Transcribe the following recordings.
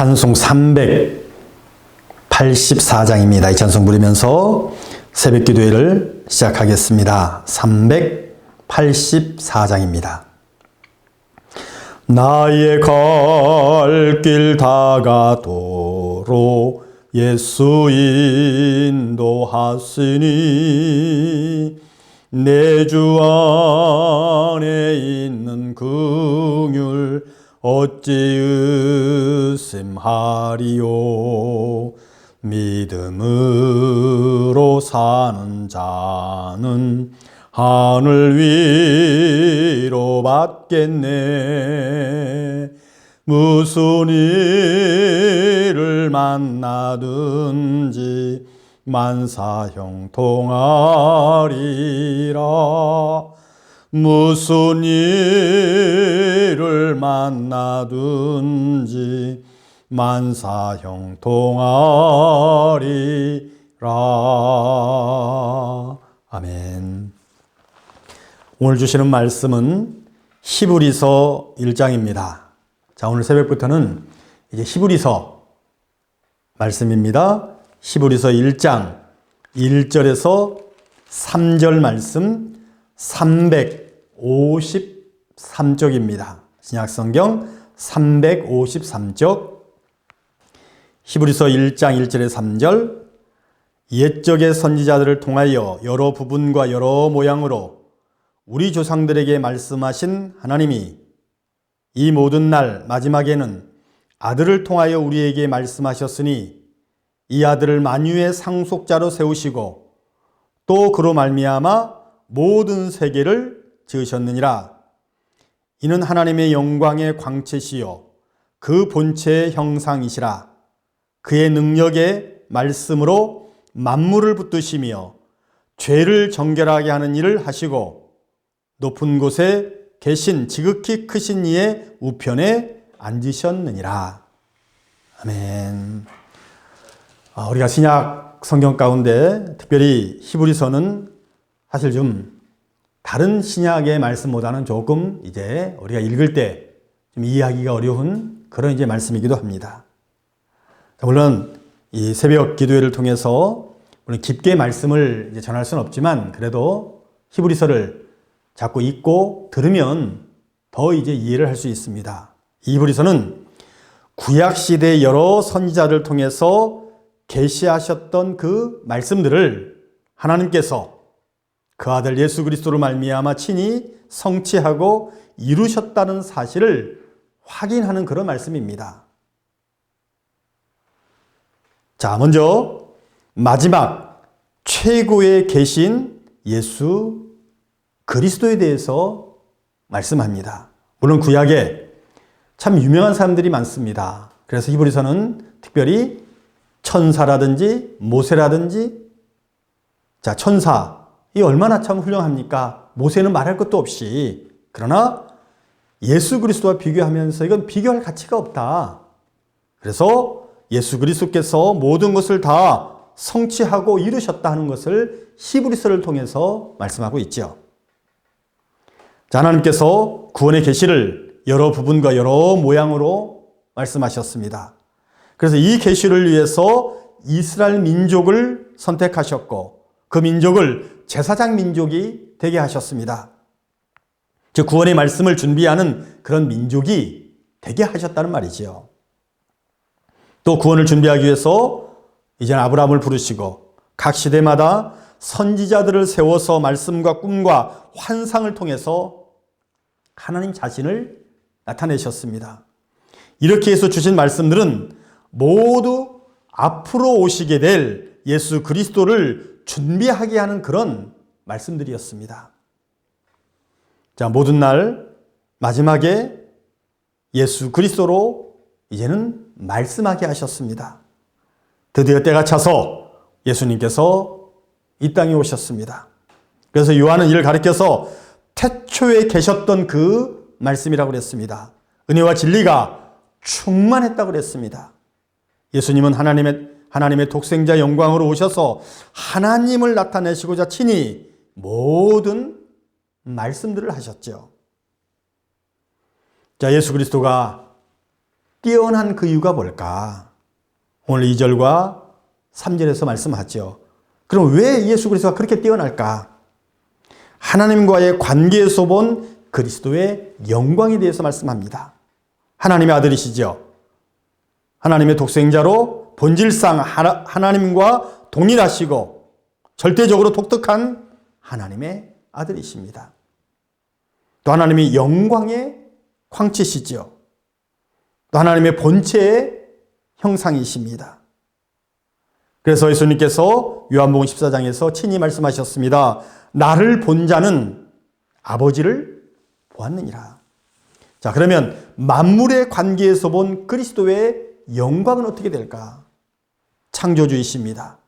찬송 384장입니다. 이 찬송 부르면서 새벽 기도회를 시작하겠습니다. 384장입니다. 나의 갈 길 다가도록 예수 인도하시니 내 주 안에 있는 긍휼 어찌 의심하리요? 믿음으로 사는 자는 하늘 위로 받겠네. 무슨 일을 만나든지 만사 형통하리라 무슨 일을 만나든지 만사 형통하리라 아멘 오늘 주시는 말씀은 히브리서 1장입니다. 자, 오늘 새벽부터는 이제 히브리서 말씀입니다. 히브리서 1장 1절에서 3절 말씀 353쪽입니다. 신약성경 353쪽 히브리서 1장 1절에 3절 옛적의 선지자들을 통하여 여러 부분과 여러 모양으로 우리 조상들에게 말씀하신 하나님이 이 모든 날 마지막에는 아들을 통하여 우리에게 말씀하셨으니 이 아들을 만유의 상속자로 세우시고 또 그로 말미암아 모든 세계를 지으셨느니라 이는 하나님의 영광의 광채시요 그 본체의 형상이시라 그의 능력의 말씀으로 만물을 붙드시며 죄를 정결하게 하는 일을 하시고 높은 곳에 계신 지극히 크신 이의 우편에 앉으셨느니라. 아멘. 아, 우리가 신약 성경 가운데 특별히 히브리서는 사실 좀 다른 신약의 말씀보다는 조금 이제 우리가 읽을 때 좀 이해하기가 어려운 그런 이제 말씀이기도 합니다. 물론 이 새벽 기도회를 통해서 물론 깊게 말씀을 전할 수는 없지만 그래도 히브리서를 자꾸 읽고 들으면 더 이제 이해를 할 수 있습니다. 이브리서는 구약 시대 여러 선지자를 통해서 계시하셨던 그 말씀들을 하나님께서 그 아들 예수 그리스도로 말미암아 친히 성취하고 이루셨다는 사실을 확인하는 그런 말씀입니다. 자, 먼저 마지막 최고의 계신 예수 그리스도에 대해서 말씀합니다. 물론 구약에 참 유명한 사람들이 많습니다. 그래서 히브리서는 특별히 천사라든지 모세라든지 자, 천사 이 얼마나 참 훌륭합니까? 모세는 말할 것도 없이 그러나 예수 그리스도와 비교하면서 이건 비교할 가치가 없다. 그래서 예수 그리스도께서 모든 것을 다 성취하고 이루셨다 하는 것을 히브리서를 통해서 말씀하고 있죠. 자, 하나님께서 구원의 계시를 여러 부분과 여러 모양으로 말씀하셨습니다. 그래서 이 계시를 위해서 이스라엘 민족을 선택하셨고 그 민족을 제사장 민족이 되게 하셨습니다. 즉 구원의 말씀을 준비하는 그런 민족이 되게 하셨다는 말이지요. 또 구원을 준비하기 위해서 이제 아브라함을 부르시고 각 시대마다 선지자들을 세워서 말씀과 꿈과 환상을 통해서 하나님 자신을 나타내셨습니다. 이렇게 해서 주신 말씀들은 모두 앞으로 오시게 될 예수 그리스도를 준비하게 하는 그런 말씀들이었습니다. 자, 모든 날 마지막에 예수 그리스도로 이제는 말씀하게 하셨습니다. 드디어 때가 차서 예수님께서 이 땅에 오셨습니다. 그래서 요한은 이를 가리켜서 태초에 계셨던 그 말씀이라고 그랬습니다. 은혜와 진리가 충만했다고 그랬습니다. 예수님은 하나님의, 하나님의 독생자 영광으로 오셔서 하나님을 나타내시고자 친히 모든 말씀들을 하셨죠. 자, 예수 그리스도가 뛰어난 그 이유가 뭘까? 오늘 2절과 3절에서 말씀하죠. 그럼 왜 예수 그리스도가 그렇게 뛰어날까? 하나님과의 관계에서 본 그리스도의 영광에 대해서 말씀합니다. 하나님의 아들이시죠. 하나님의 독생자로 본질상 하나, 하나님과 동일하시고 절대적으로 독특한 하나님의 아들이십니다. 또 하나님이 영광의 광채시죠. 또 하나님의 본체의 형상이십니다. 그래서 예수님께서 요한복음 14장에서 친히 말씀하셨습니다. 나를 본 자는 아버지를 보았느니라. 자, 그러면 만물의 관계에서 본 그리스도의 영광은 어떻게 될까? 창조주이십니다.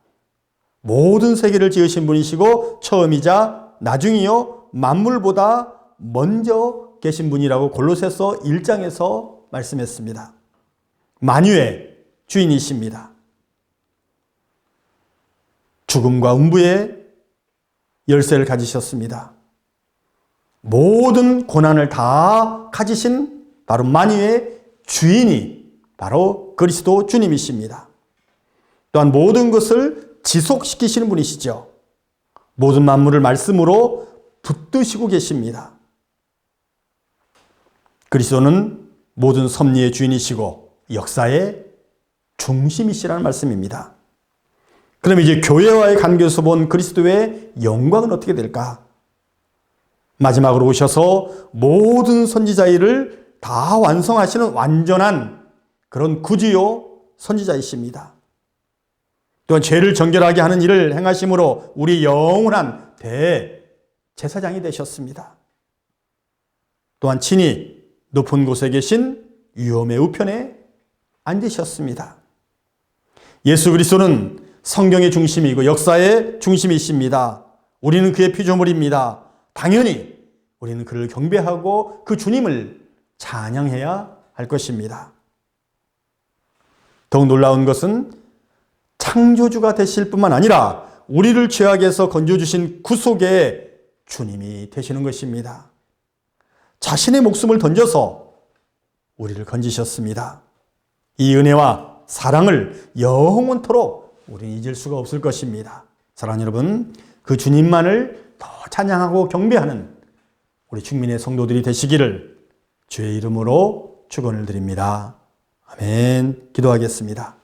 모든 세계를 지으신 분이시고 처음이자 나중이요 만물보다 먼저 계신 분이라고 골로새서 1장에서 말씀했습니다. 만유의 주인이십니다. 죽음과 음부의 열쇠를 가지셨습니다. 모든 고난을 다 가지신 바로 만유의 주인이 바로 그리스도 주님이십니다. 또한 모든 것을 지속시키시는 분이시죠. 모든 만물을 말씀으로 붙드시고 계십니다. 그리스도는 모든 섭리의 주인이시고 역사의 중심이시라는 말씀입니다. 그럼 이제 교회와의 관계에서 본 그리스도의 영광은 어떻게 될까? 마지막으로 오셔서 모든 선지자 일을 다 완성하시는 완전한 그런 구주요 선지자이십니다. 또한 죄를 정결하게 하는 일을 행하심으로 우리 영원한 대제사장이 되셨습니다. 또한 친히 높은 곳에 계신 위험의 우편에 앉으셨습니다. 예수 그리스도는 성경의 중심이고 역사의 중심이십니다. 우리는 그의 피조물입니다. 당연히 우리는 그를 경배하고 그 주님을 찬양해야 할 것입니다. 더욱 놀라운 것은 창조주가 되실 뿐만 아니라 우리를 죄악에서 건져주신 구속의 주님이 되시는 것입니다. 자신의 목숨을 던져서 우리를 건지셨습니다. 이 은혜와 사랑을 영원토록 우리는 잊을 수가 없을 것입니다. 사랑 여러분, 그 주님만을 더 찬양하고 경배하는 우리 충민의 성도들이 되시기를 주의 이름으로 축원을 드립니다. 아멘. 기도하겠습니다.